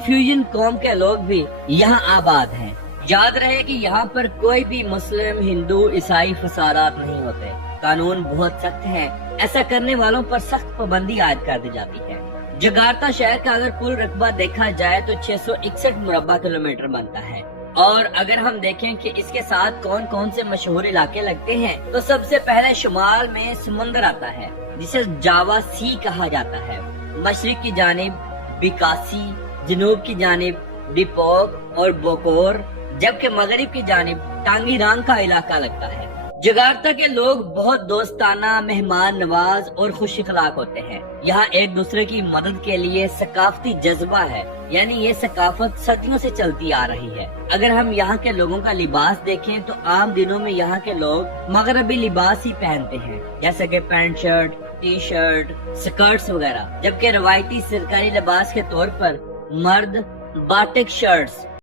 Fusion कौम के लोग भी यहाँ आबाद हैं। याद रहे कि यहाँ पर कोई भी मुस्लिम, हिंदू, ईसाई फसादात नहीं होते। कानून बहुत सख्त है, ऐसा करने वालों पर सख्त पाबंदी आयद कर दी जाती है। जकार्ता शहर का अगर कुल रकबा देखा जाए तो 661 मुरब्बा किलोमीटर बनता है। और अगर हम देखें कि इसके साथ कौन कौन से मशहूर इलाके लगते हैं, तो सबसे पहले शुमाल में समुंदर आता है जिसे जावा सी कहा जाता है। मशरिक की जानिब बिकासी, जनूब की जानिब डिपोक और बोकोर, जबकि मगरिब की जानिब टांगीरांग का इलाका लगता है। जकार्ता के लोग बहुत दोस्ताना, मेहमान नवाज और खुश अखलाक होते हैं। यहाँ एक दूसरे की मदद के लिए सकाफती जज्बा है, यानी ये सकाफत सदियों से चलती आ रही है। अगर हम यहाँ के लोगों का लिबास देखें तो आम दिनों में यहाँ के लोग मगरबी लिबास ही पहनते हैं, जैसे कि pant shirt, T shirt, skirts वगैरह, जबकि रवायती सरकारी लिबास के तौर पर मर्द बाटिक शर्ट्स